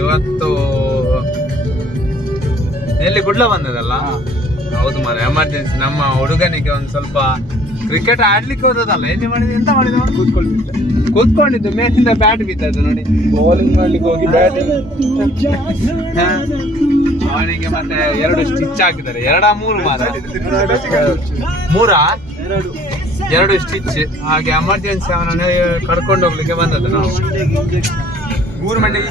ಇವತ್ತು ಎಲ್ಲಿ ಗುಡ್ಲ ಬಂದದಲ್ಲ. ಹೌದು ಮಾರ, ಎಮರ್ಜೆನ್ಸಿ ನಮ್ಮ ಹುಡುಗನಿಗೆ ಒಂದ್ ಸ್ವಲ್ಪ ಕ್ರಿಕೆಟ್ ಆಡ್ಲಿಕ್ಕೆ ಹೋದದಲ್ಲ. ಎಲ್ಲಿ ಮಾಡಿದ, ಎಂತ ಮಾಡಿದ? ಕೂತ್ಕೊಂಡಿದ್ದು ಮೇಲಿಂದ ಬ್ಯಾಟ್ ಬಿದ್ದದ್ದು ನೋಡಿ. ಬೌಲಿಂಗ್ ಮಾಡ್ಲಿಕ್ಕೆ ಹೋಗಿ ಬ್ಯಾಟ್ ಅವನಿಗೆ ಮತ್ತೆ 2 ಸ್ಟಿಚ್ ಹಾಕಿದ್ದಾರೆ. 2-3 ಮಾರ, 2 ಸ್ಟಿಚ್. ಹಾಗೆ ಎಮರ್ಜೆನ್ಸಿ ಅವನನ್ನು ಕರ್ಕೊಂಡು ಹೋಗ್ಲಿಕ್ಕೆ ಬಂದದ್ದು ನಾವು. 3 ಮಂದಿಗೆ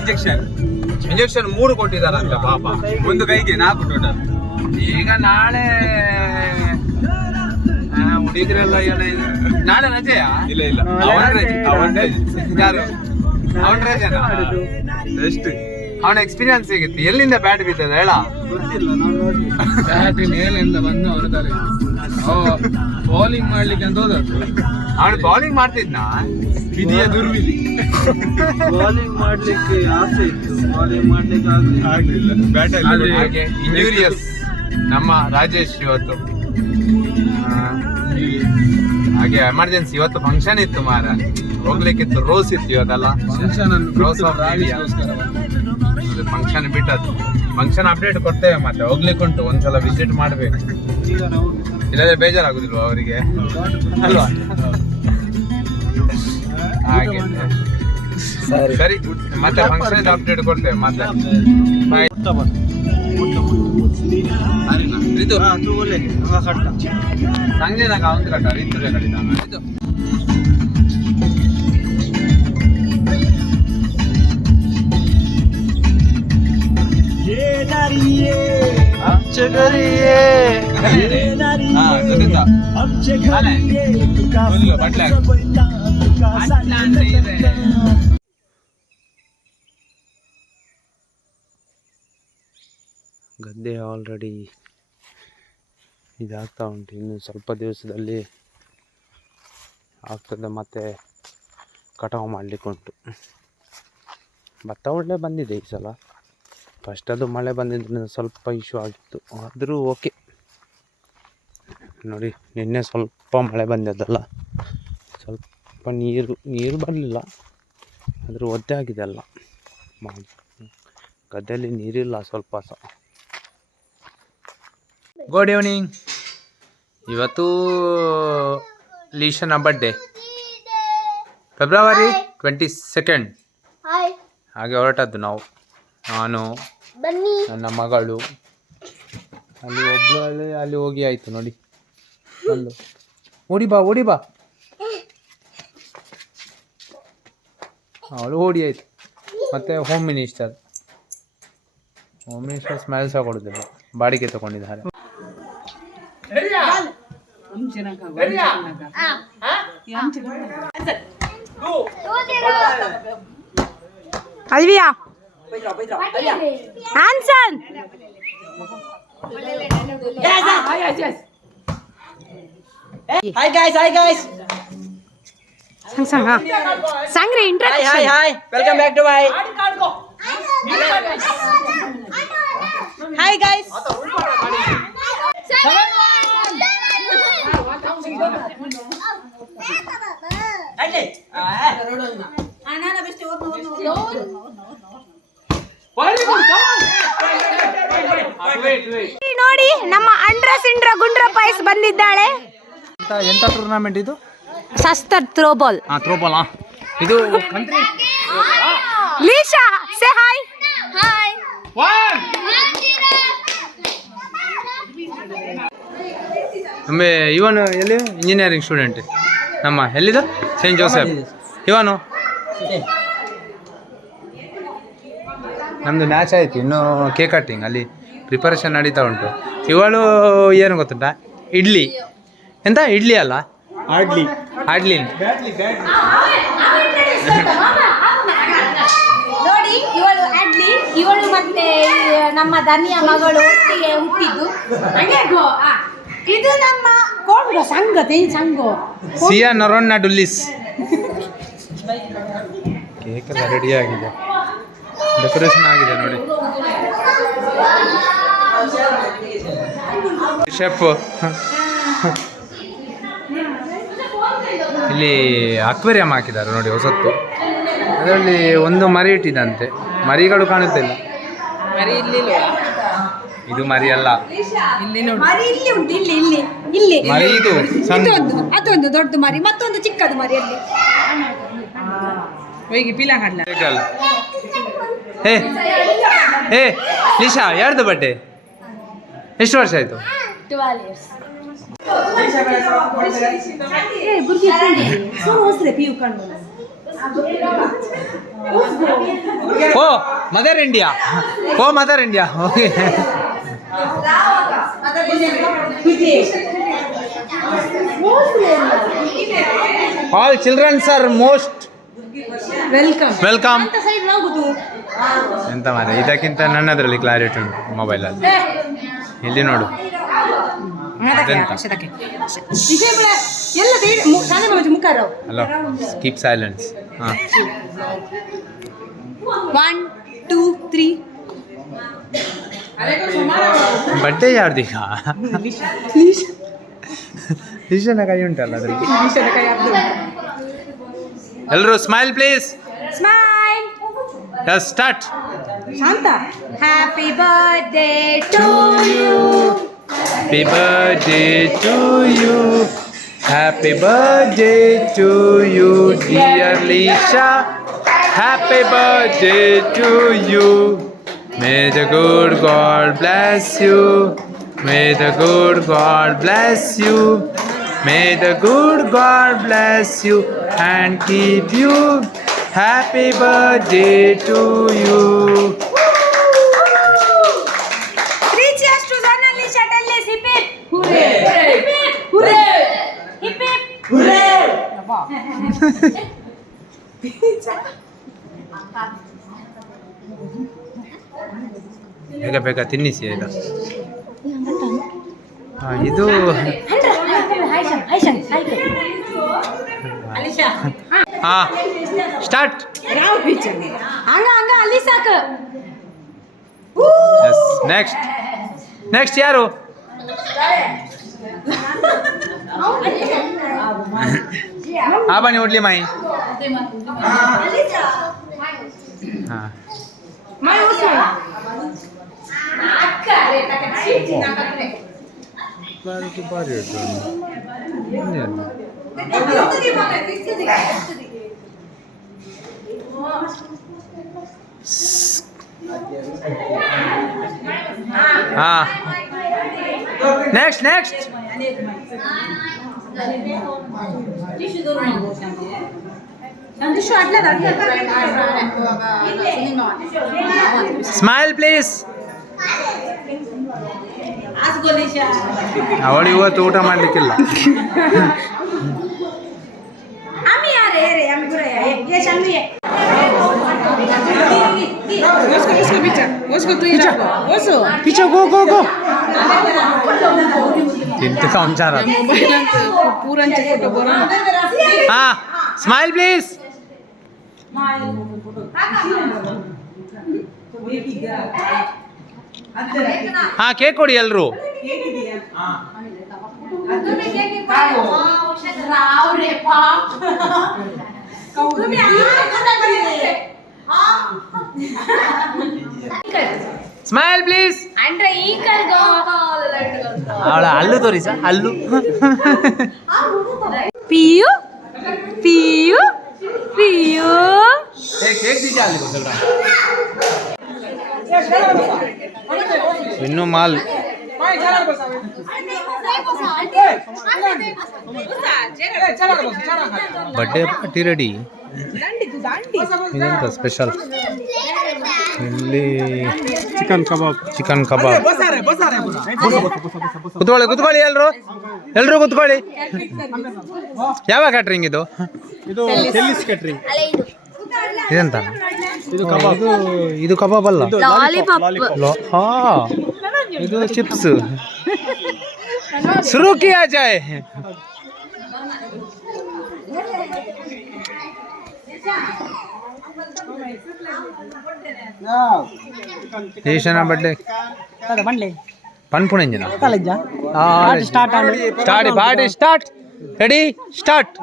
ಇಂಜೆಕ್ಷನ್ 3 ಕೊಟ್ಟಿದ್ದಾರಂತ ಪಾಪ. ಒಂದು ಕೈಗೆ 4 ಟೋಟಲ್. ಈಗ ನಾಳೆ ಹುಡುಗರೆಲ್ಲ ನಾಳೆ ರಜೆಯಾ? ಇಲ್ಲ ಯಾರು ಅವನ ರಜೆನಾ? ಎಷ್ಟು ಅವನ ಎಕ್ಸ್ಪೀರಿಯನ್ಸ್ ಹೇಗಿತ್ತು? ಎಲ್ಲಿಂದ ಬ್ಯಾಟ್ ಬಿದ್ದದ ಹೇಳ? ಬ್ಯಾಟ್ ಮೇಲಿಂದ ಬಂದು ಅವನ ತಲೆ ಬೌಲಿಂಗ್ ಮಾಡ್ಲಿಕ್ಕೆ ಅಂತ ಹೋದದ್ದು. ಅವನು ಬೌಲಿಂಗ್ ಮಾಡ್ತಿದ್ನ? ವಿಧಿಯ ದುರ್ವಿಧಿ. ಬೌಲಿಂಗ್ ಮಾಡ್ಲಿಕ್ಕೆ ಆಸೆ ಇತ್ತು, ಬೌಲಿಂಗ್ ಮಾಡ್ಲಿಕ್ಕೆ ಆಗ್ಲಿಲ್ಲ. ಬ್ಯಾಟ್ ಹಾಗೆ ಇಂಜೂರಿಯಸ್ ನಮ್ಮ ರಾಜೇಶ್ ಇವತ್ತು. ಹಾಗೆ ಎಮರ್ಜೆನ್ಸಿ ಇವತ್ತು ಫಂಕ್ಷನ್ ಇತ್ತು ಮಾರ, ಹೋಗ್ಲಿಕ್ಕಿತ್ತು. ರೋಸ್ ಇತ್ತು ಇವತ್ತಲ್ಲ, ರೋಸ್ ಫಂಕ್ಷನ್ ಬಿಟ್ಟದ್ದು. ಫಂಕ್ಷನ್ ಅಪ್ಡೇಟ್ ಕೊಡ್ತೇವೆ, ಮತ್ತೆ ಹೋಗ್ಲಿಕ್ಕೆ ಉಂಟು. ಒಂದ್ಸಲ ವಿಸಿಟ್ ಮಾಡ್ಬೇಕು, ಇಲ್ಲಾಂದ್ರೆ ಬೇಜಾರಾಗುದಿಲ್ವಾ ಅವರಿಗೆ ಅಲ್ವಾ? ಹಾಗೆ ಸರಿ, ಮತ್ತೆ ಫಂಕ್ಷನ್ ಅಪ್ಡೇಟ್ ಕೊಡ್ತೇವೆ ಮತ್ತೆ. ಸಂಜೆ ನಂಗೆ ಅವನು ಕಟ್ಟ ರೀತು ಕಟ್ಟಿದ್ದಾನೆ. ಗದ್ದೆ ಆಲ್ರೆಡಿ ಇದಾಗ್ತಾ ಉಂಟು. ಇನ್ನು ಸ್ವಲ್ಪ ದಿವಸದಲ್ಲಿ ಆಗ್ತದೆ, ಮತ್ತೆ ಕಟಾವು ಮಾಡಲಿಕ್ಕೆ ಉಂಟು. ಭತ್ತ ಒಳ್ಳೆ ಬಂದಿದೆ ಈ ಸಲ. ಫಸ್ಟ್ ಅದು ಮಳೆ ಬಂದಿದ್ದರಿಂದ ಸ್ವಲ್ಪ ಇಶ್ಯೂ ಆಗಿತ್ತು, ಆದರೂ ಓಕೆ. ನೋಡಿ, ನಿನ್ನೆ ಸ್ವಲ್ಪ ಮಳೆ ಬಂದಿದ್ದಲ್ಲ, ಸ್ವಲ್ಪ ನೀರು ಬರಲಿಲ್ಲ, ಆದರೂ ಒದ್ದೆ ಆಗಿದೆ ಅಲ್ಲ. ಗದ್ದೆಯಲ್ಲಿ ನೀರಿಲ್ಲ ಸ್ವಲ್ಪ ಸಹ. Good evening. ಇವತ್ತು ಲೀಶನ ಬರ್ಡೇ, ಫೆಬ್ರವರಿ 22. ಹಾಗೆ ಹೊರಟದ್ದು ನಾವು, ನಾನು, ನನ್ನ ಮಗಳು. ಅಲ್ಲಿ ಹೋಗಿ ಆಯಿತು ನೋಡಿ. ಒಂದು ಓಡಿ ಬಾ ಅವಳು ಓಡಿ ಆಯಿತು. ಮತ್ತು ಹೋಮ್ ಮಿನಿಸ್ಟರ್ ಸ್ಮೆಲ್ ಸಹ ಕೊಡೋದಿಲ್ಲ, ಬಾಡಿಗೆ ತಗೊಂಡಿದ್ದಾರೆ. ಅಲ್ವಿಯಾ ಆನ್ಸನ್ Hi guys. ಸಂಗ್ರೆ introduction. Hi. Welcome back to my. Hi guys. ನೋಡಿ, ನಮ್ಮ ಅಂಡ್ರ ಸಿಂಡ್ರ ಗುಂಡ್ರ ಪಾಯ್ಸ್ ಬಂದಿದ್ದಾಳೆ. ಎಂತ ಟೂರ್ನಮೆಂಟ್ ಇದು? ಸಸ್ತರ್ ಥ್ರೋಬಾಲ್. ಥ್ರೋಬಾಲ್ ಇದು. Lisha say hi. ಒಮ್ಮೆ ಇವನು ಎಲ್ಲಿ ಇಂಜಿನಿಯರಿಂಗ್ ಸ್ಟೂಡೆಂಟ್ ನಮ್ಮ ಎಲ್ಲಿದು? Saint Joseph. ಇವನು ನಮ್ಮದು ಮ್ಯಾಚ್ ಆಯಿತು, ಇನ್ನೂ ಕೇಕ್ ಕಟ್ಟಿಂಗ್ ಅಲ್ಲಿ ಪ್ರಿಪರೇಷನ್ ನಡೀತಾ ಉಂಟು. ಇವಳು ಏನು ಗೊತ್ತುಂಟಾ? ಇಡ್ಲಿ. ಎಂತ ಇಡ್ಲಿ ಅಲ್ಲ, ಆಡ್ಲಿ. ನೋಡಿ, ಇವಳು ಅಡ್ಲಿ, ಇವಳು ಮತ್ತೆ ನಮ್ಮ ಧನಿಯ ಮಗಳು ಒಟ್ಟಿಗೆ ಹುಟ್ಟಿದ್ದು. ಇದು ನಮ್ಮ ಕೊಂಡ ಸಂಘ ಸಿಯಾ ನರೋಣ್ಣ ಡುಲ್ಲಿಸ್. ಕೇಕ್ ಎಲ್ಲ ರೆಡಿ ಆಗಿದೆ, ಡೆಕೋರೇಷನ್ ಆಗಿದೆ ನೋಡಿ. ಶೆಫ್ ಇಲ್ಲಿ ಅಕ್ವೇರಿಯಂ ಹಾಕಿದ್ದಾರೆ ನೋಡಿ ಹೊಸತ್ತು. ಅದರಲ್ಲಿ ಒಂದು ಮರಿ ಇಟ್ಟಿದಂತೆ, ಮರಿಗಳು ಕಾಣುತ್ತಿಲ್ಲ. ಮರಿ ಇಲ್ಲಿ ಇದು ಮರಿ ಅಲ್ಲ, ಇಲ್ಲಿ ನೋಡಿ. ಮರಿ ಇಲ್ಲಿ ಉಂಟು, ಇಲ್ಲಿ ಇಲ್ಲಿ ಇಲ್ಲಿ ಮರಿ ಇದು ಸಣ್ಣ. ಅದೊಂದು ದೊಡ್ಡ ಮರಿ, ಮತ್ತೊಂದು ಚಿಕ್ಕದು ಮರಿ ಅಲ್ಲಿ. ಹೋಗಿ ಪೀಲ ಹಾಡ್ಲ. ಏ ಲಿಶಾ, ಯಾರ್ದು ಬಟ್ಟೆ? ಎಷ್ಟು ವರ್ಷ ಆಯ್ತು? 12 years. ಓ ಮದರ್ ಇಂಡಿಯಾ, ಓ mother India. Okay. All childrens are most welcome. ಎಂತ ಮಾರೆ, ಇದಕ್ಕಿಂತ ನನ್ನದ್ರಲ್ಲಿ ಕ್ಲಾರಿಟಿ ಉಂಟು ಮೊಬೈಲಲ್ಲಿ. ಇಲ್ಲಿ ನೋಡು. Hello, keep silence. ಹಾಂ, 1 2 3. ಬಡ್ಡೆ ಯಾರ್ದೀಗ? ಲಿಶಾನ ಕೈ ಉಂಟಲ್ಲ ಅದ್ರಲ್ಲಿ. ಎಲ್ಲರೂ smile please. Smile. Yes, start. ಶಾಂತ. Happy birthday to you. Happy birthday to you. Happy birthday to you, dear Lisha. Happy birthday to you. May the good God bless you. May the good God bless you. May the good God bless you and keep you. Happy birthday to you. Three cheers to Zana Lisha. Tell us hip hip hooray. Hip hip hooray. Hip hip hooray. ಬೇಗ ಬೇಗ ತಿನ್ನಿಸಿ ಆಯ್ತಾ? ಇದು ಹಾ, start. ಹಂಗ ಹಂಗ ಅಲ್ಲಿ ಸಾಕು. ನೆಕ್ಸ್ಟ್ ನೆಕ್ಸ್ಟ್ ಯಾರು? ಆ ಬನ್ನಿ ಒಡ್ಲಿ ಮಾಯಿ. ಹಾ, ಬಾರಿ ಉಂಟು. ಹಾ, ನೆಕ್ಸ್ಟ್ ನೆಕ್ಸ್ಟ್. Smile please. ಅವಳು ಇವತ್ತು ಊಟ ಮಾಡ್ಲಿಕ್ಕಿಲ್ಲ. ತಿಂತು ಸಂಚಾರ. ಹಾ, ಸ್ಮೈಲ್ ಪ್ಲೀಸ್. ಹಾ, ಕೇಕ್ ಕೊಡಿ ಎಲ್ರು. Smile please. ಅಂದ್ರೆ ಈ ಕರ್ಗೋ ಅವಳ ಹಲ್ಲು ತೋರಿಸ, ಹಲ್ಲು. PU PU PU. ಇನ್ನು ಮಾಲ್. ಬಡ್ಡೆ ಪಾರ್ಟಿ ರೆಡಿ. ಇದೆಂತ ಸ್ಪೆಷಲ್? ಇಲ್ಲಿ ಚಿಕನ್ ಕಬಾಬ್. ಕುತ್ಕೊಳ್ಳಿ ಕುತ್ಕೊಳ್ಳಿ, ಎಲ್ರು ಕುತ್ಕೊಳ್ಳಿ. ಯಾವ ಕ್ಯಾಟ್ರಿಂಗ್ ಇದು? ಇದೆಂತ? ಇದು ಕಬಾಬ್ ಅಲ್ಲ, ಹಾ, ಇದು ಚಿಪ್ಸ್. ಶುರು ಕಿಯಾ ಜಾಯ್. ಏಷನ ಬಡ್ಡೆ ಪನ್ಪುಣಂಜನ start. Party start. Ready start.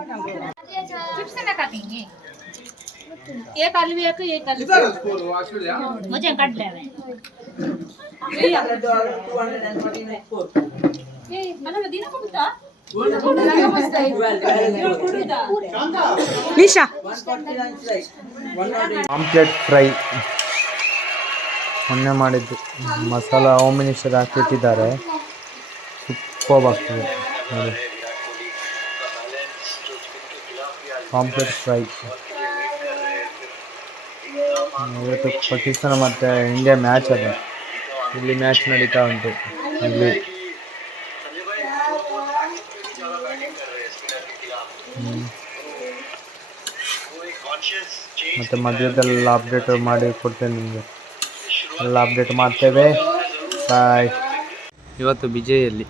एक आलू एक एक आलू मुझे कट ले mana Medina ko buta Lisha pomfret fry ಮೊನ್ನೆ ಮಾಡಿದ್ದು ಮಸಾಲ ಹೋಮ್ ಮಿನಿಸ್ಟರ್ ಹಾಕಿಟ್ಟಿದ್ದಾರೆ ಸೂಪರ್ ಆಗ್ತದೆ ನೋಡಿ ಪಾಂಪ್ಲೆಟ್ ಫ್ರೈ ಇವತ್ತು ಪಾಕಿಸ್ತಾನ ಮತ್ತು ಇಂಡಿಯಾ ಮ್ಯಾಚ್ ಅದ ಇಲ್ಲಿ ಮ್ಯಾಚ್ ನಡೀತಾ ಉಂಟು ಇಲ್ಲಿ ಮತ್ತು ಮಧ್ಯದಲ್ಲೆಲ್ಲ ಅಪ್ಡೇಟ್ ಮಾಡಿ ಕೊಡ್ತೇನೆ ನಿಮಗೆ ಎಲ್ಲ ಅಪ್ಡೇಟ್ ಮಾಡ್ತೇವೆ ಬಾಯ್. ಇವತ್ತು ವಿಜಯಲ್ಲಿ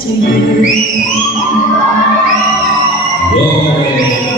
To you.